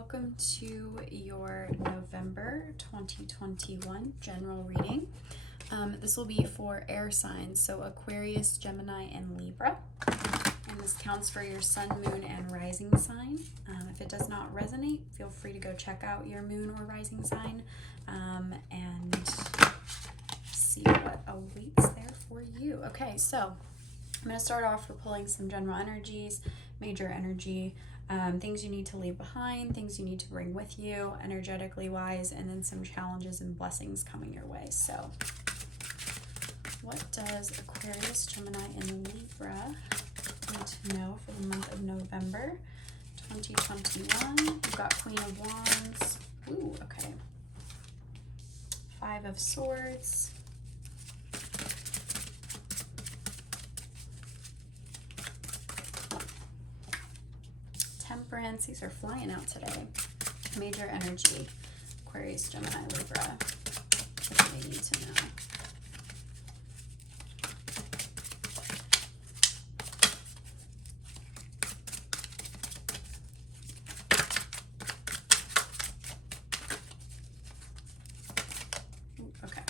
welcome to your November 2021 general reading. This will be for air signs, so Aquarius, Gemini, and Libra. And this counts for your sun, moon, and rising sign. If it does not resonate, feel free to go check out your moon or rising sign and see what awaits there for you. Okay, so I'm going to start off for pulling some general energies, major energy, things you need to leave behind, things you need to bring with you, energetically wise, and then some challenges and blessings coming your way. So, what does Aquarius, Gemini, and Libra need to know for the month of November 2021? We've got Queen of Wands. Ooh, okay. Five of Swords. Temperance. These are flying out today. Major energy. Aquarius, Gemini, Libra. What do they need to know? Ooh, okay.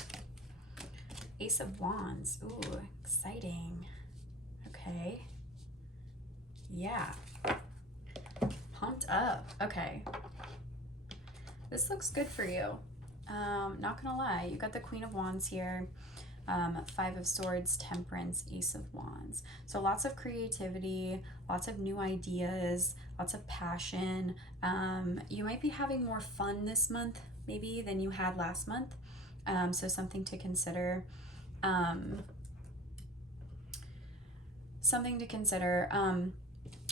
Ace of Wands. Ooh, exciting. Okay. Yeah. Pumped up. Okay. This looks good for you. Not gonna lie, you got the Queen of Wands here, Five of Swords, Temperance, Ace of Wands. So lots of creativity, lots of new ideas, lots of passion. You might be having more fun this month, maybe, than you had last month. So something to consider.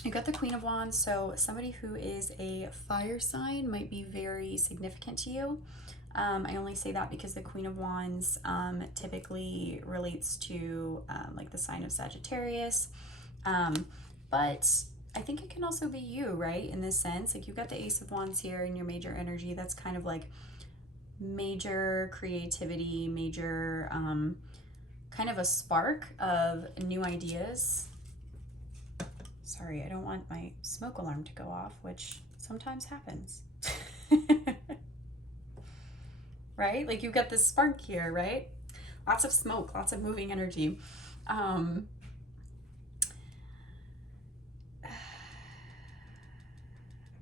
You got the Queen of Wands, so somebody who is a fire sign might be very significant to you. I only say that because the Queen of Wands typically relates to like the sign of Sagittarius. But I think it can also be you, right? In this sense, like you've got the Ace of Wands here in your major energy. That's kind of like major creativity, major kind of a spark of new ideas. Sorry, I don't want my smoke alarm to go off, which sometimes happens. Right? Like you've got this spark here, right? Lots of smoke, lots of moving energy.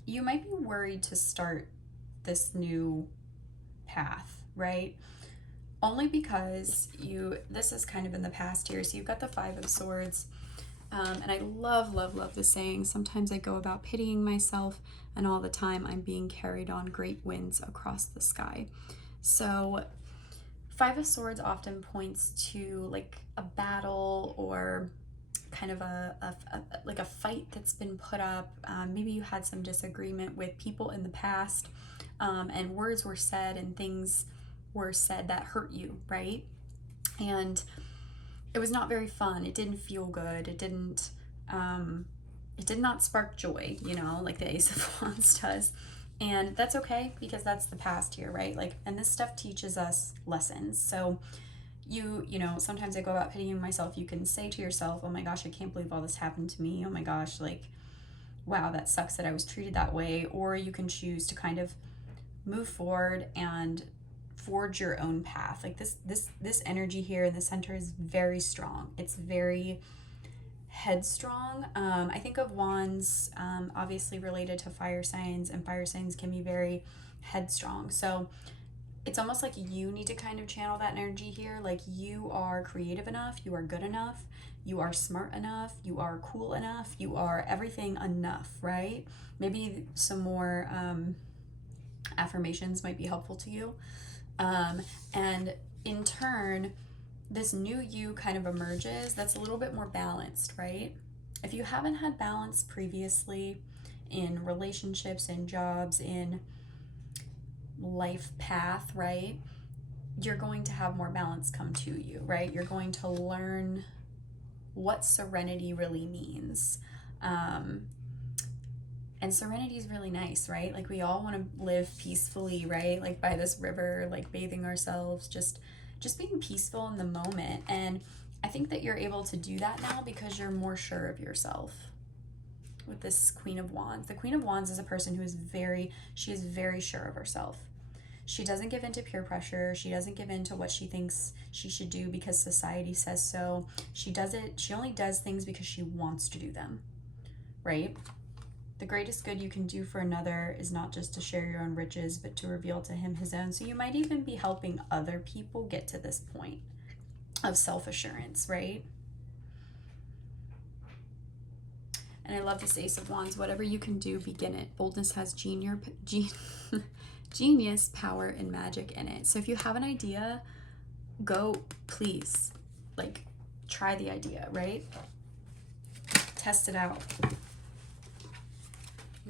You might be worried to start this new path, right? Only because this is kind of in the past here. So you've got the Five of Swords. And I love, love, love the saying, sometimes I go about pitying myself, and all the time I'm being carried on great winds across the sky. So Five of Swords often points to like a battle or kind of like a fight that's been put up. Maybe you had some disagreement with people in the past, and words were said and things were said that hurt you, right? And it was not very fun. It didn't feel good. It did not spark joy, you know, like the Ace of Wands does. And that's okay, because that's the past here, right? Like, and this stuff teaches us lessons. So you know, sometimes I go about pitying myself. You can say to yourself, oh my gosh, I can't believe all this happened to me. Oh my gosh, like, wow, that sucks that I was treated that way. Or you can choose to kind of move forward and forge your own path. Like this energy here in the center is very strong. It's very headstrong. I think of Wands obviously related to fire signs, and fire signs can be very headstrong. So it's almost like you need to kind of channel that energy here. Like you are creative enough, you are good enough, you are smart enough, you are cool enough, you are everything enough, right? Maybe some more affirmations might be helpful to you. And in turn, this new you kind of emerges that's a little bit more balanced, right? If you haven't had balance previously in relationships, in jobs, in life path, right? You're going to have more balance come to you, right? You're going to learn what serenity really means. And serenity is really nice, right? Like we all want to live peacefully, right? Like by this river, like bathing ourselves, just being peaceful in the moment. And I think that you're able to do that now because you're more sure of yourself, with this Queen of Wands. The Queen of Wands is a person who is very sure of herself. She doesn't give in to peer pressure. She doesn't give in to what she thinks she should do because society says so. She only does things because she wants to do them, right? The greatest good you can do for another is not just to share your own riches, but to reveal to him his own. So you might even be helping other people get to this point of self-assurance, right? And I love this Ace of Wands. Whatever you can do, begin it. Boldness has genius, power, and magic in it. So if you have an idea, go, please, like, try the idea, right? Test it out. I'm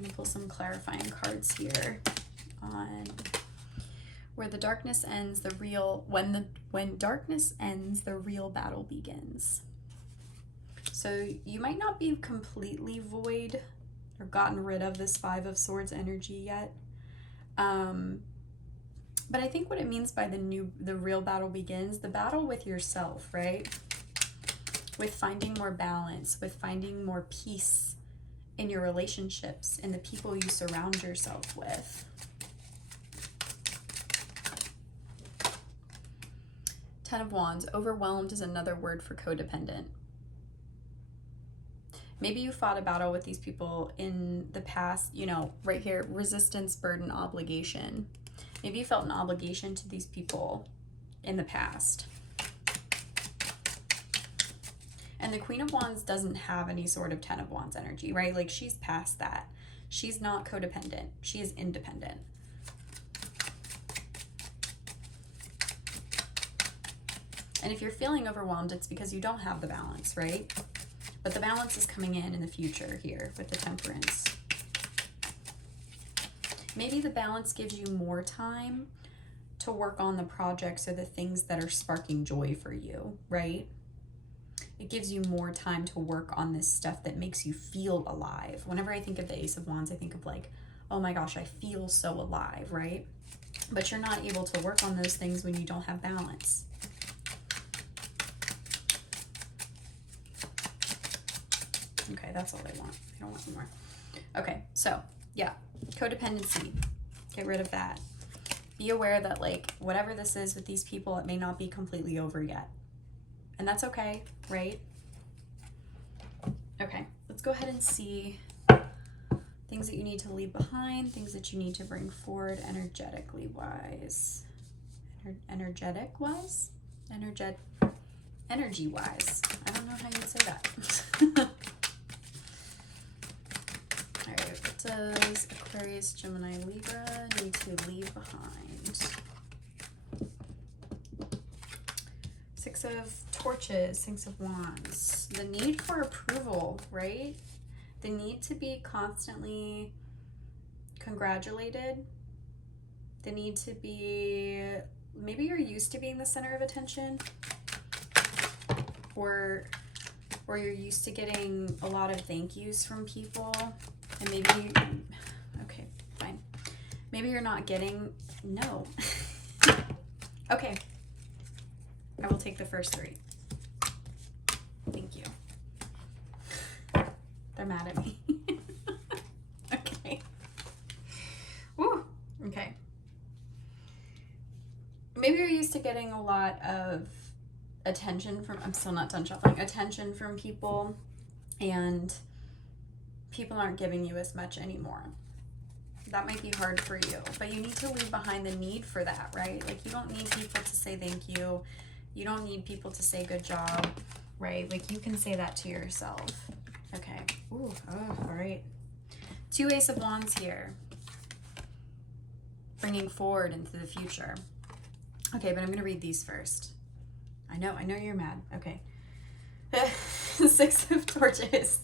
going to pull some clarifying cards here on where the darkness ends, when darkness ends, the real battle begins. So you might not be completely void or gotten rid of this Five of Swords energy yet. But I think what it means by the real battle begins, the battle with yourself, right? With finding more balance, with finding more peace in your relationships and the people you surround yourself with. Ten of Wands. Overwhelmed is another word for codependent. Maybe you fought a battle with these people in the past, you know, right here, resistance, burden, obligation. Maybe you felt an obligation to these people in the past. And the Queen of Wands doesn't have any sort of Ten of Wands energy, right? Like, she's past that. She's not codependent. She is independent. And if you're feeling overwhelmed, it's because you don't have the balance, right? But the balance is coming in the future here with the Temperance. Maybe the balance gives you more time to work on the projects or the things that are sparking joy for you, right? It gives you more time to work on this stuff that makes you feel alive. Whenever I think of the Ace of Wands, I think of like, oh my gosh, I feel so alive, right? But you're not able to work on those things when you don't have balance. Okay, that's all I want. I don't want more. Okay, so yeah, codependency. Get rid of that. Be aware that, like, whatever this is with these people, it may not be completely over yet. And that's okay, right? Okay, let's go ahead and see things that you need to leave behind, things that you need to bring forward energetically wise. Energy wise? I don't know how you'd say that. All right, what does Aquarius, Gemini, Libra need to leave behind? Six of Torches, Six of Wands. The need for approval, right? The need to be constantly congratulated. The need to be, maybe you're used to being the center of attention, or you're used to getting a lot of thank yous from people, and maybe, okay, fine. Maybe you're not getting, no. Okay. I will take the first three. Thank you. They're mad at me. Okay. Woo. Okay. Maybe you're used to getting a lot of attention from, I'm still not done shuffling, attention from people, and people aren't giving you as much anymore. That might be hard for you, but you need to leave behind the need for that, right? Like, you don't need people to say thank you. You don't need people to say good job, right? Like, you can say that to yourself. Okay. Ooh, oh, all right. Two Ace of Wands here. Bringing forward into the future. Okay, but I'm going to read these first. I know you're mad. Okay. Six of Torches.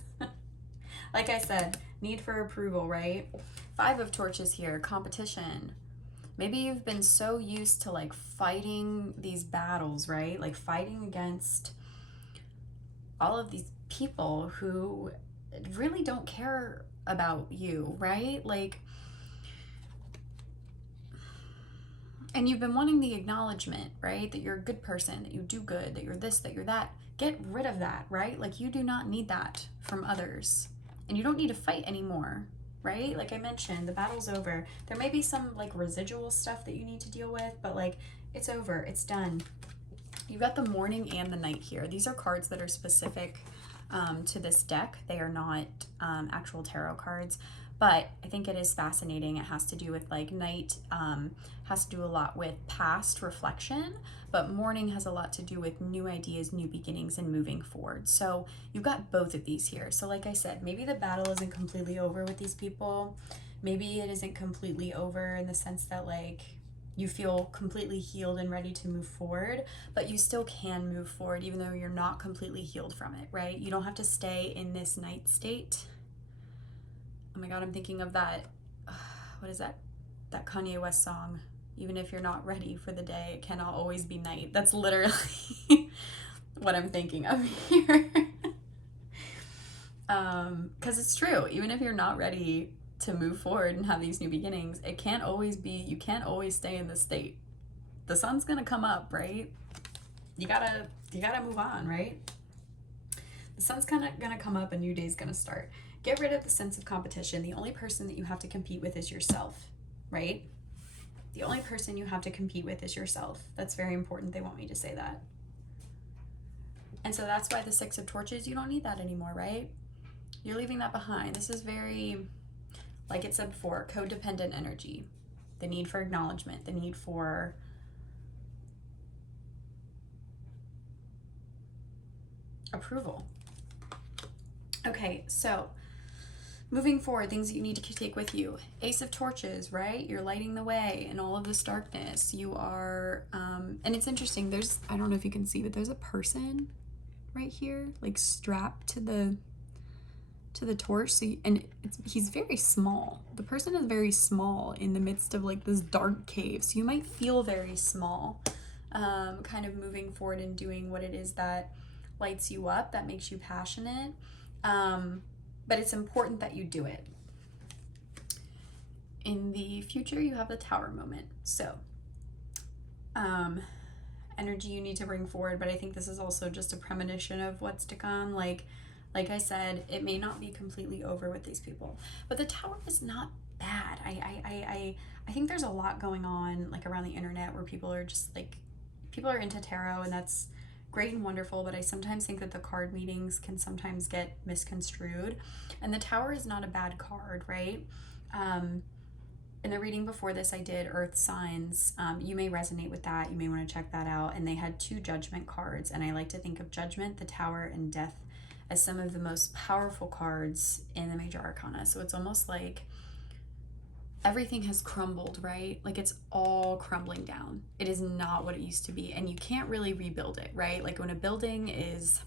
Like I said, need for approval, right? Five of Torches here, competition. Maybe you've been so used to, like, fighting these battles, right? Like, fighting against all of these people who really don't care about you, right? Like, and you've been wanting the acknowledgement, right? That you're a good person, that you do good, that you're this, that you're that. Get rid of that, right? Like, you do not need that from others. And you don't need to fight anymore, right? Like I mentioned, the battle's over. There may be some like residual stuff that you need to deal with, but like it's over, it's done. You've got the morning and the night here. These are cards that are specific to this deck. They are not actual tarot cards, but I think it is fascinating. It has to do with like night, has to do a lot with past reflection, but morning has a lot to do with new ideas, new beginnings, and moving forward. So you've got both of these here. So like I said, maybe the battle isn't completely over with these people. Maybe it isn't completely over in the sense that like you feel completely healed and ready to move forward, but you still can move forward even though you're not completely healed from it, right? You don't have to stay in this night state. Oh my God, I'm thinking of that, what is that Kanye West song? Even if you're not ready for the day, it cannot always be night. That's literally what I'm thinking of here. Because it's true, even if you're not ready to move forward and have these new beginnings, it can't always be, you can't always stay in this state. The sun's gonna come up, right? You gotta move on, right? The sun's kind of gonna come up, a new day's gonna start. Get rid of the sense of competition. The only person that you have to compete with is yourself, right? The only person you have to compete with is yourself. That's very important. They want me to say that. And so that's why the Six of Torches, you don't need that anymore, right? You're leaving that behind. This is very, like it said before, codependent energy. The need for acknowledgement, the need for approval. Okay, so moving forward, things that you need to take with you. Ace of Torches, right? You're lighting the way in all of this darkness. You are, and it's interesting, there's, I don't know if you can see, but there's a person right here, like strapped to the torch. So he's very small. The person is very small in the midst of like this dark cave. So you might feel very small, kind of moving forward and doing what it is that lights you up, that makes you passionate. But it's important that you do it. In the future, you have the Tower moment. So, energy you need to bring forward, but I think this is also just a premonition of what's to come. Like I said, it may not be completely over with these people, but the Tower is not bad. I think there's a lot going on like around the internet where people are just like, people are into tarot, and that's great and wonderful, but I sometimes think that the card meetings can sometimes get misconstrued, and the Tower is not a bad card, right? In the reading before this, I did Earth Signs. You may resonate with that. You may want to check that out. And they had 2 Judgment cards, and I like to think of Judgment, the Tower, and Death as some of the most powerful cards in the Major Arcana. So it's almost like everything has crumbled, right? Like it's all crumbling down. It is not what it used to be, and you can't really rebuild it, right? Like when a building is,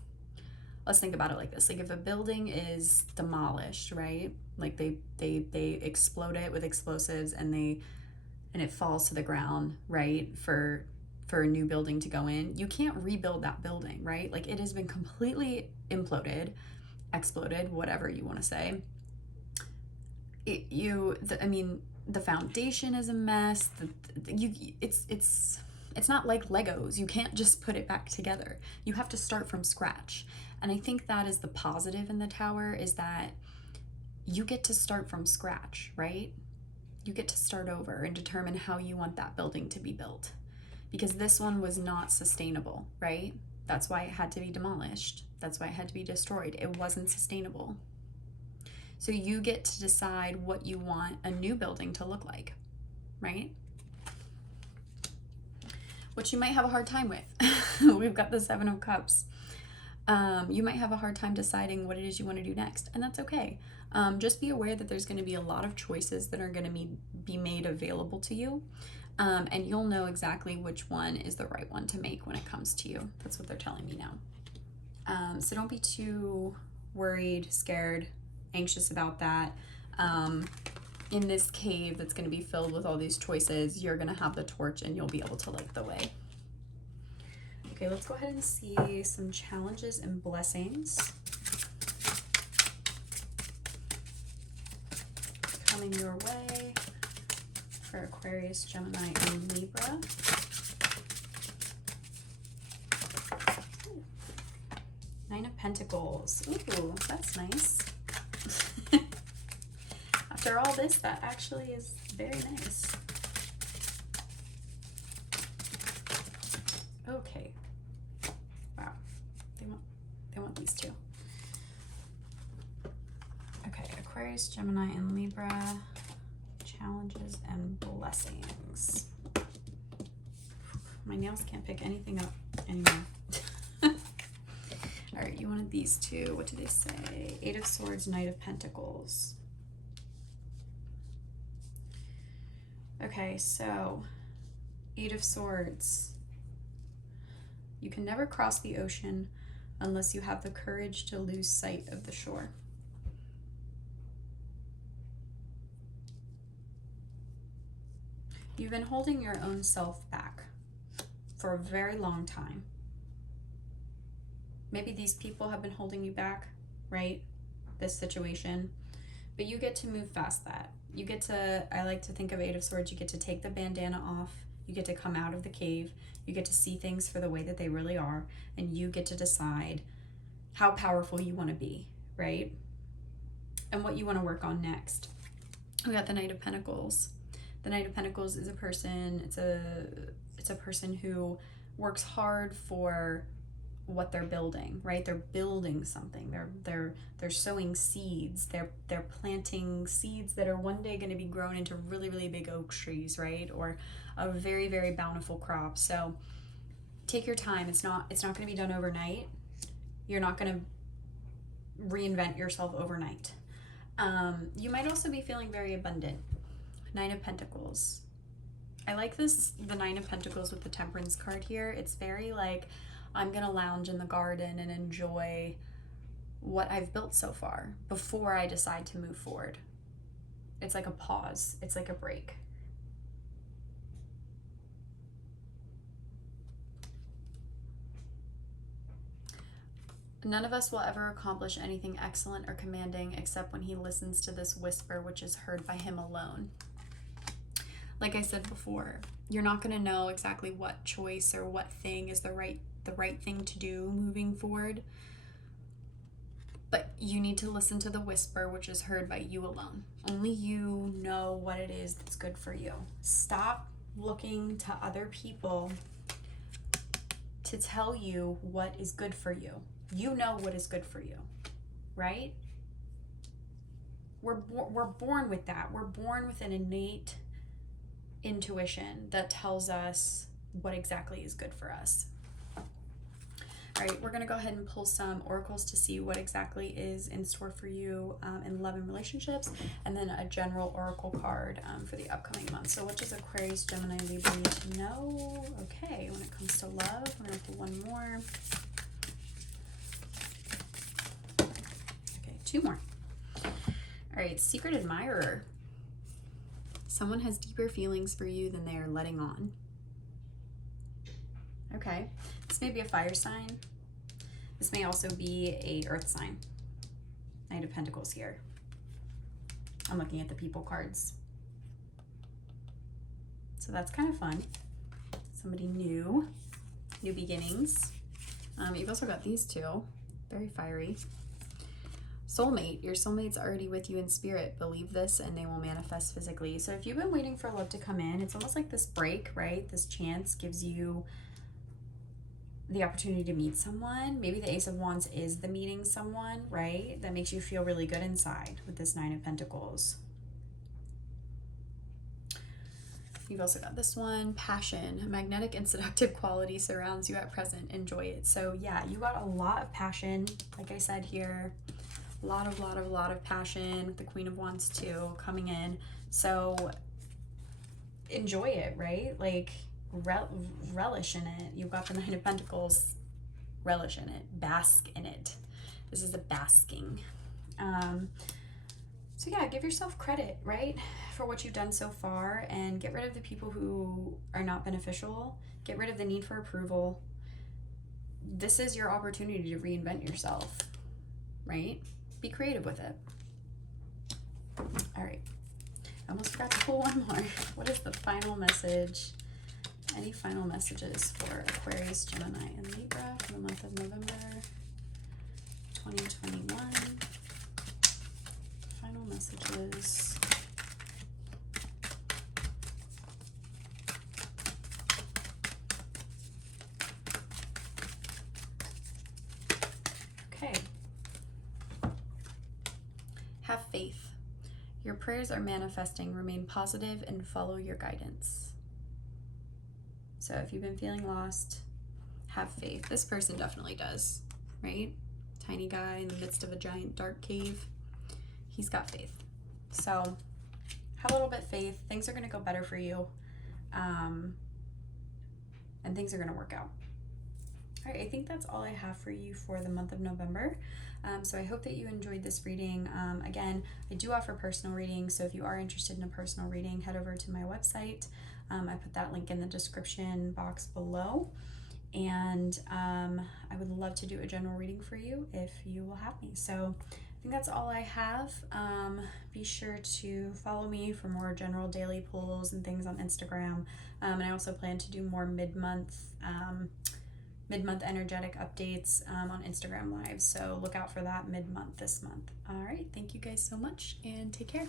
let's think about it like this. Like if a building is demolished, right? Like they explode it with explosives and it falls to the ground, right? For a new building to go in. You can't rebuild that building, right? Like it has been completely imploded, exploded, whatever you want to say. The foundation is a mess. It's not like Legos. You can't just put it back together. You have to start from scratch. And I think that is the positive in the Tower, is that you get to start from scratch, right? You get to start over and determine how you want that building to be built. Because this one was not sustainable, right? That's why it had to be demolished. That's why it had to be destroyed. It wasn't sustainable. So you get to decide what you want a new building to look like, right? Which you might have a hard time with. We've got the 7 of Cups. You might have a hard time deciding what it is you want to do next, and that's okay. Just be aware that there's going to be a lot of choices that are going to be made available to you, and you'll know exactly which one is the right one to make when it comes to you. That's what they're telling me now. So don't be too worried, scared, anxious about that. In this cave that's going to be filled with all these choices, you're going to have the torch and you'll be able to light the way. Okay, let's go ahead and see some challenges and blessings coming your way for Aquarius, Gemini, and Libra. Ooh. 9 of Pentacles. Ooh, that's nice. after all this, that actually is very nice. Okay. Wow. They want these two. Okay, Aquarius, Gemini, and Libra. Challenges and blessings. My nails can't pick anything up anymore. All right, you wanted these two. What do they say? Eight of Swords, Knight of Pentacles. Okay, so Eight of Swords. You can never cross the ocean unless you have the courage to lose sight of the shore. You've been holding your own self back for a very long time. Maybe these people have been holding you back, right? This situation. But you get to move past that. You get to, I like to think of Eight of Swords, you get to take the bandana off. You get to come out of the cave. You get to see things for the way that they really are. And you get to decide how powerful you want to be, right? And what you want to work on next. We got the Knight of Pentacles. The Knight of Pentacles is a person, it's a person who works hard for what they're building, right? They're building something. They're sowing seeds. They're planting seeds that are one day going to be grown into really, really big oak trees, right? Or a very, very bountiful crop. So take your time. It's not going to be done overnight. You're not going to reinvent yourself overnight. You might also be feeling very abundant. Nine of Pentacles. I like this, the Nine of Pentacles with the Temperance card here. It's very like, I'm gonna lounge in the garden and enjoy what I've built so far before I decide to move forward. It's like a pause. It's like a break. None of us will ever accomplish anything excellent or commanding except when he listens to this whisper, which is heard by him alone. Like I said before, you're not going to know exactly what choice or what thing is the right thing to do moving forward. But you need to listen to the whisper, which is heard by you alone. Only you know what it is that's good for you. Stop looking to other people to tell you what is good for you. You know what is good for you, right? We're born with that. We're born with an innate intuition that tells us what exactly is good for us. All right, we're going to go ahead and pull some oracles to see what exactly is in store for you in love and relationships, and then a general oracle card for the upcoming month. So what does Aquarius, Gemini, Libra need to know? Okay, when it comes to love, we're going to pull one more. Okay, two more. All right, Secret Admirer. Someone has deeper feelings for you than they are letting on. Okay, this may be a fire sign. This may also be a earth sign. Knight of Pentacles here. I'm looking at the people cards. So that's kind of fun. Somebody new beginnings. You've also got these two, very fiery. Soulmate, your soulmate's already with you in spirit. Believe this and they will manifest physically. So if you've been waiting for love to come in, it's almost like this break, right? This chance gives you the opportunity to meet someone. Maybe the Ace of Wands is the meeting someone, right? That makes you feel really good inside with this Nine of Pentacles. You've also got this one, passion. A magnetic and seductive quality surrounds you at present. Enjoy it. So yeah, you got a lot of passion, like I said here. A lot of passion with the Queen of Wands too coming in. So enjoy it, right? Like relish in it. You've got the Nine of Pentacles. Relish in it. Bask in it. This is a basking. So yeah, give yourself credit, right, for what you've done so far, and get rid of the people who are not beneficial. Get rid of the need for approval. This is your opportunity to reinvent yourself, right? Be creative with it. All right. I almost forgot to pull one more. What is the final message? Any final messages for Aquarius, Gemini, and Libra for the month of November 2021? Final messages Your prayers are manifesting. Remain positive and follow your guidance. So if you've been feeling lost, have faith. This person definitely does, right? Tiny guy in the midst of a giant dark cave. He's got faith. So have a little bit of faith. Things are going to go better for you. And things are going to work out. All right, I think that's all I have for you for the month of November. So I hope that you enjoyed this reading. Again, I do offer personal readings, so if you are interested in a personal reading, head over to my website. I put that link in the description box below. And I would love to do a general reading for you if you will have me. So I think that's all I have. Be sure to follow me for more general daily pulls and things on Instagram. And I also plan to do more mid-month energetic updates on Instagram Live. So look out for that mid-month this month. All right. Thank you guys so much and take care.